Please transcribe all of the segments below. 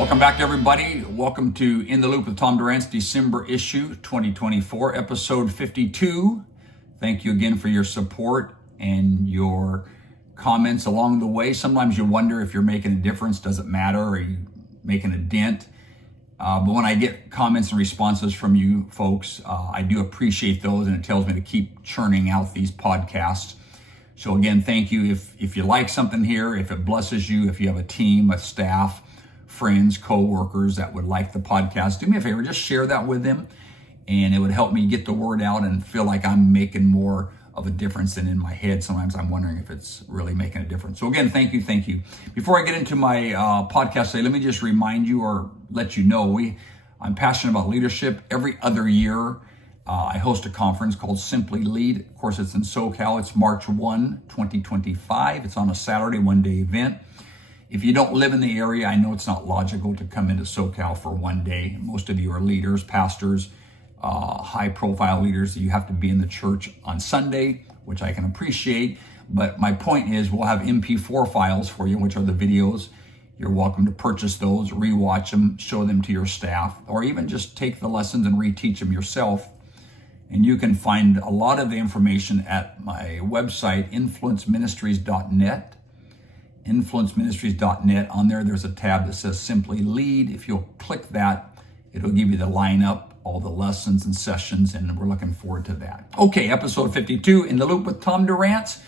Welcome back, everybody. Welcome to In the Loop with Tom Durant's December issue 2024, episode 52. Thank you again for your support and your comments along the way. Sometimes you wonder if you're making a difference. Does it matter? Are you making a dent? But when I get comments and responses from you folks, I do appreciate those, and it tells me to keep churning out these podcasts. So again, thank you. If you like something here, if it blesses you, if you have a team, a staff, friends, co-workers that would like the podcast, do me a favor, just share that with them, and it would help me get the word out and feel like I'm making more of a difference than in my head. Sometimes I'm wondering if it's really making a difference. So again, thank you. Before I get into my podcast today, let me just remind you or let you know, I'm passionate about leadership. Every other year, I host a conference called Simply Lead. Of course, it's in SoCal. It's March 1, 2025. It's on a Saturday, one-day event. If you don't live in the area, I know it's not logical to come into SoCal for one day. Most of you are leaders, pastors, high-profile leaders. You have to be in the church on Sunday, which I can appreciate. But my point is, we'll have MP4 files for you, which are the videos. You're welcome to purchase those, rewatch them, show them to your staff, or even just take the lessons and reteach them yourself. And you can find a lot of the information at my website, influenceministries.net. influenceministries.net. On there's a tab that says Simply Lead. If you'll click that, it'll give you the lineup, all the lessons and sessions, and we're looking forward to that. Okay, episode 52, In the Loop with Tom Durant.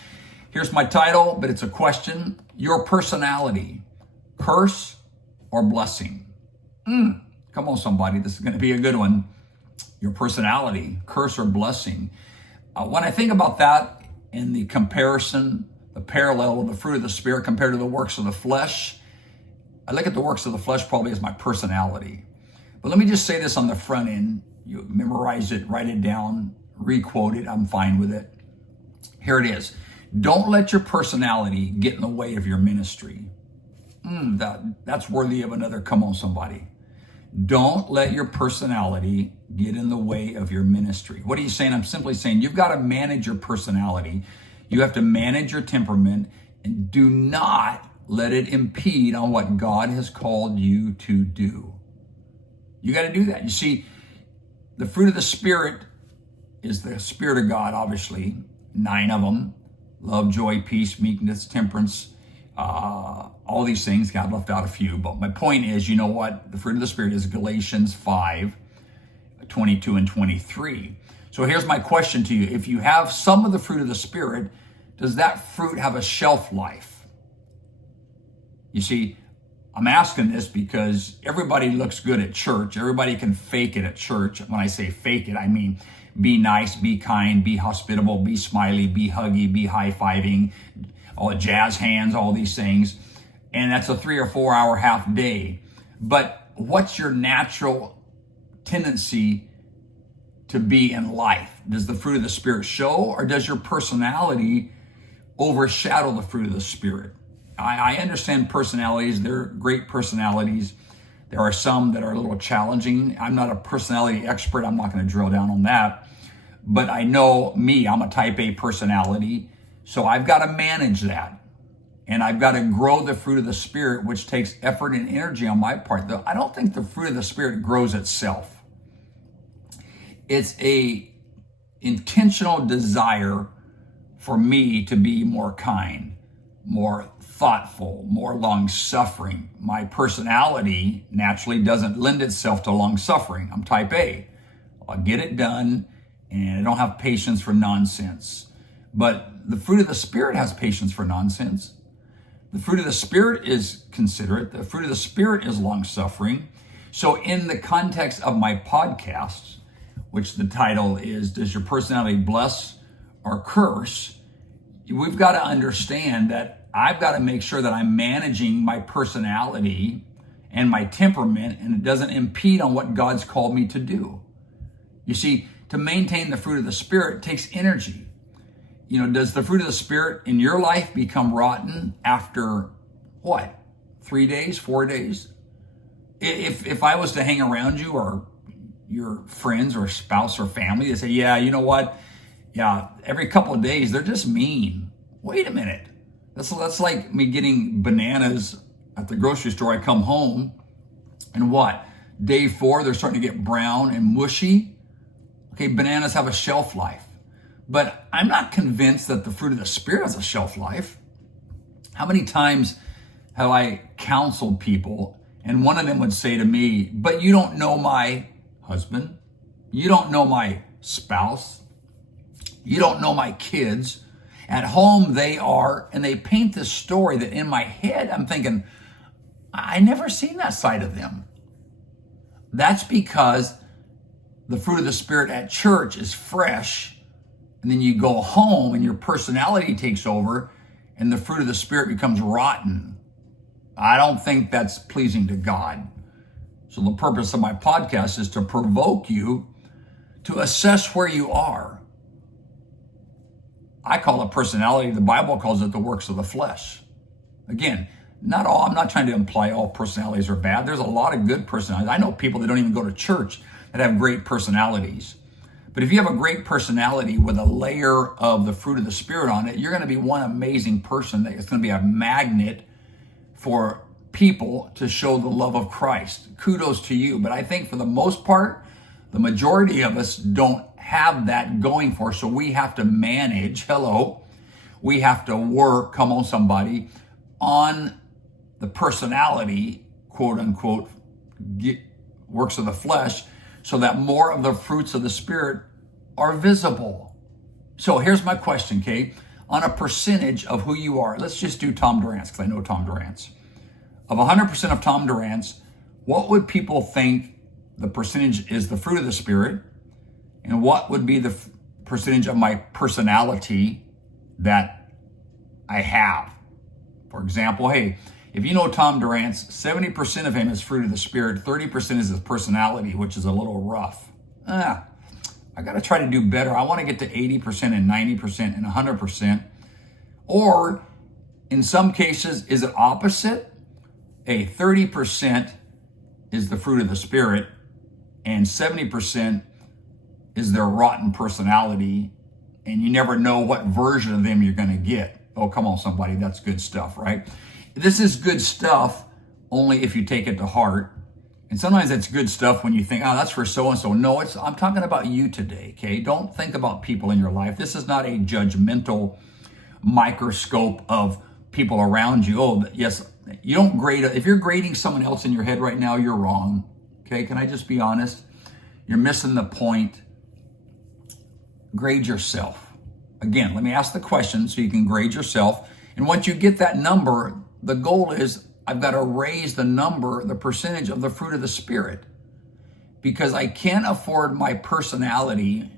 Here's my title, but it's a question. Your personality, curse or blessing? Come on, somebody. This is going to be a good one. Your personality, curse or blessing? When I think about that in the comparison, the parallel of the fruit of the Spirit compared to the works of the flesh, I look at the works of the flesh probably as my personality. But let me just say this on the front end. You memorize it, write it down, re-quote it. I'm fine with it. Here it is. Don't let your personality get in the way of your ministry. That's worthy of another come on, somebody. Don't let your personality get in the way of your ministry. What are you saying? I'm simply saying you've got to manage your personality. You have to manage your temperament, and do not let it impede on what God has called you to do. You got to do that. You see, the fruit of the Spirit is the Spirit of God, obviously, 9 of them: love, joy, peace, meekness, temperance, all these things. God left out a few, but my point is, you know what? The fruit of the Spirit is Galatians 5, 22 and 23. So here's my question to you. If you have some of the fruit of the Spirit, does that fruit have a shelf life? You see, I'm asking this because everybody looks good at church. Everybody can fake it at church. When I say fake it, I mean be nice, be kind, be hospitable, be smiley, be huggy, be high-fiving, all the jazz hands, all these things. And that's a 3 or 4 hour half day. But what's your natural tendency to be in life? Does the fruit of the Spirit show, or does your personality overshadow the fruit of the Spirit? I understand personalities. They're great personalities. There are some that are a little challenging. I'm not a personality expert. I'm not going to drill down on that. But I know me, I'm a type A personality. So I've got to manage that. And I've got to grow the fruit of the Spirit, which takes effort and energy on my part. Though I don't think the fruit of the Spirit grows itself. It's a intentional desire for me to be more kind, more thoughtful, more long-suffering. My personality naturally doesn't lend itself to long-suffering. I'm type A. I'll get it done, and I don't have patience for nonsense. But the fruit of the Spirit has patience for nonsense. The fruit of the Spirit is considerate. The fruit of the Spirit is long-suffering. So in the context of my podcast, which the title is, Does Your Personality Bless or Curse? We've got to understand that I've got to make sure that I'm managing my personality and my temperament, and it doesn't impede on what God's called me to do. You see, to maintain the fruit of the Spirit takes energy. You know, does the fruit of the Spirit in your life become rotten after what? 3 days, 4 days? If I was to hang around you, or your friends or spouse or family, they say, yeah, you know what? Yeah, every couple of days, they're just mean. Wait a minute. That's like me getting bananas at the grocery store. I come home And what? Day 4, they're starting to get brown and mushy. Okay, bananas have a shelf life. But I'm not convinced that the fruit of the Spirit has a shelf life. How many times have I counseled people and one of them would say to me, but you don't know my husband. You don't know my spouse. You don't know my kids. At home they are, and they paint this story that in my head I'm thinking, I never seen that side of them. That's because the fruit of the Spirit at church is fresh, and then you go home and your personality takes over and the fruit of the Spirit becomes rotten. I don't think that's pleasing to God. So the purpose of my podcast is to provoke you to assess where you are. I call it personality. The Bible calls it the works of the flesh. Again, not all, I'm not trying to imply all personalities are bad. There's a lot of good personalities. I know people that don't even go to church that have great personalities. But if you have a great personality with a layer of the fruit of the Spirit on it, you're going to be one amazing person that is going to be a magnet for people to show the love of Christ. Kudos to you. But I think for the most part, the majority of us don't have that going for us. So we have to manage, we have to work, come on somebody, on the personality, quote unquote, works of the flesh, so that more of the fruits of the Spirit are visible. So here's my question, Kate. On a percentage of who you are, let's just do Tom Durant's, because I know Tom Durant's. Of 100% of Tom Durant's, what would people think the percentage is the fruit of the Spirit? And what would be the percentage of my personality that I have? For example, hey, if you know Tom Durant's, 70% of him is fruit of the Spirit, 30% is his personality, which is a little rough. I got to try to do better. I want to get to 80% and 90% and 100%. Or in some cases, is it opposite? 30% is the fruit of the Spirit and 70% is their rotten personality, and you never know what version of them you're going to get. Oh, come on, somebody. That's good stuff, right? This is good stuff only if you take it to heart. And sometimes it's good stuff when you think, oh, that's for so-and-so. No, I'm talking about you today, okay? Don't think about people in your life. This is not a judgmental microscope of people around you. Oh, yes, you don't grade. If you're grading someone else in your head right now, you're wrong, okay? Can I just be honest? You're missing the point. Grade yourself. Again, let me ask the question so you can grade yourself. And once you get that number, the goal is I've got to raise the number, the percentage of the fruit of the Spirit, because I can't afford my personality,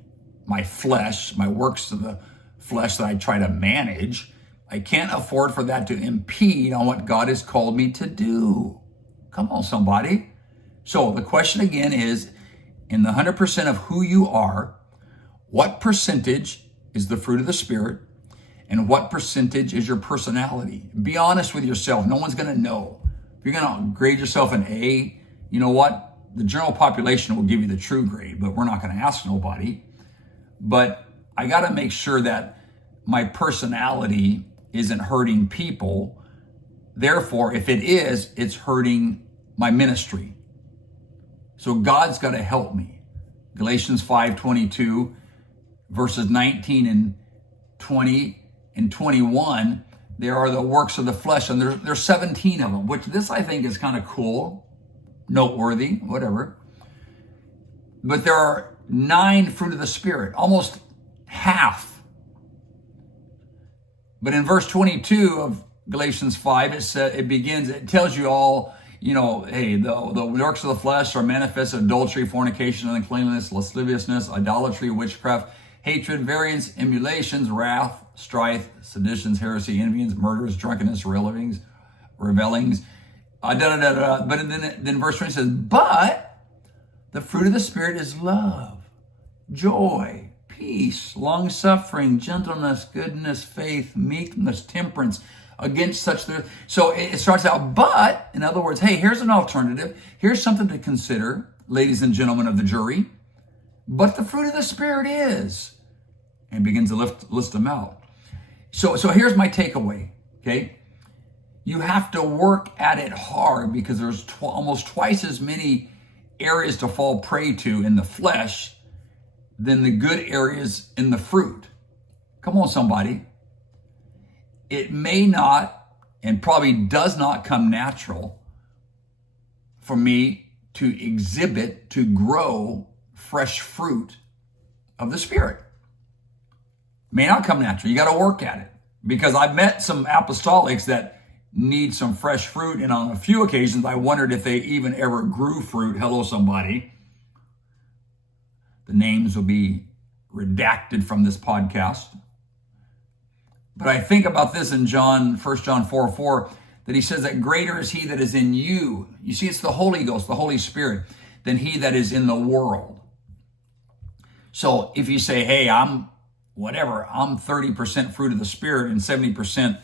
my flesh, my works of the flesh that I try to manage. I can't afford for that to impede on what God has called me to do. Come on, somebody. So the question again is, in the 100% of who you are, what percentage is the fruit of the Spirit? And what percentage is your personality? Be honest with yourself. No one's going to know. If you're going to grade yourself an A, you know what? The general population will give you the true grade, but we're not going to ask nobody. But I got to make sure that my personality isn't hurting people. Therefore, if it is, it's hurting my ministry. So God's got to help me. Galatians 5:22, verses 19 and 20 and 21, there are the works of the flesh, and there's 17 of them, which this I think is kind of cool, noteworthy, whatever. But there are 9 fruit of the Spirit, almost half. But in verse 22 of Galatians 5, it tells you all, hey, the works of the flesh are manifest: adultery, fornication, uncleanness, lasciviousness, idolatry, witchcraft, hatred, variance, emulations, wrath, strife, seditions, heresy, envyings, murders, drunkenness, revelings. But then verse 20 says, but the fruit of the Spirit is love, joy, peace, long-suffering, gentleness, goodness, faith, meekness, temperance. Against such so it starts out, but, in other words, hey, here's an alternative. Here's something to consider, ladies and gentlemen of the jury. But the fruit of the Spirit is, and begins to list them out. So here's my takeaway, okay? You have to work at it hard because there's almost twice as many areas to fall prey to in the flesh than the good areas in the fruit. Come on, somebody. It may not, and probably does not come natural for me to exhibit, to grow fresh fruit of the Spirit. May not come natural. You got to work at it. Because I've met some apostolics that need some fresh fruit, and on a few occasions I wondered if they even ever grew fruit. Hello, somebody. The names will be redacted from this podcast. But I think about this in 1 John 4:4, that he says that greater is he that is in you. You see, it's the Holy Ghost, the Holy Spirit, than he that is in the world. So if you say, hey, I'm 30% fruit of the Spirit and 70%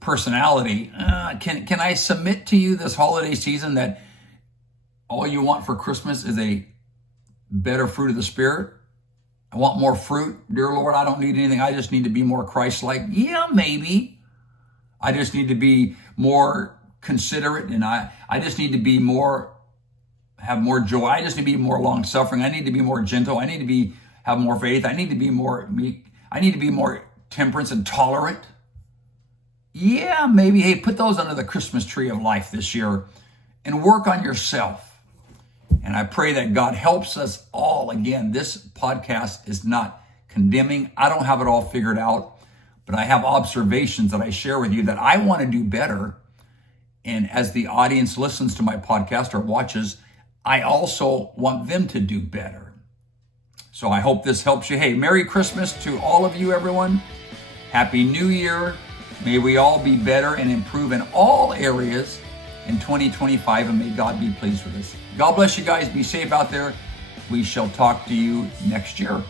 personality, can I submit to you this holiday season that all you want for Christmas is a better fruit of the Spirit? I want more fruit. Dear Lord, I don't need anything. I just need to be more Christ-like. Yeah, maybe. I just need to be more considerate, and I just need to be have more joy. I just need to be more long-suffering. I need to be more gentle. I need to have more faith. I need to be more meek. I need to be more temperance and tolerant. Yeah, maybe. Hey, put those under the Christmas tree of life this year and work on yourself. And I pray that God helps us all. Again, this podcast is not condemning. I don't have it all figured out, but I have observations that I share with you that I want to do better. And as the audience listens to my podcast or watches, I also want them to do better. So I hope this helps you. Hey, Merry Christmas to all of you, everyone. Happy New Year. May we all be better and improve in all areas in 2025, and may God be pleased with us. God bless you guys. Be safe out there. We shall talk to you next year.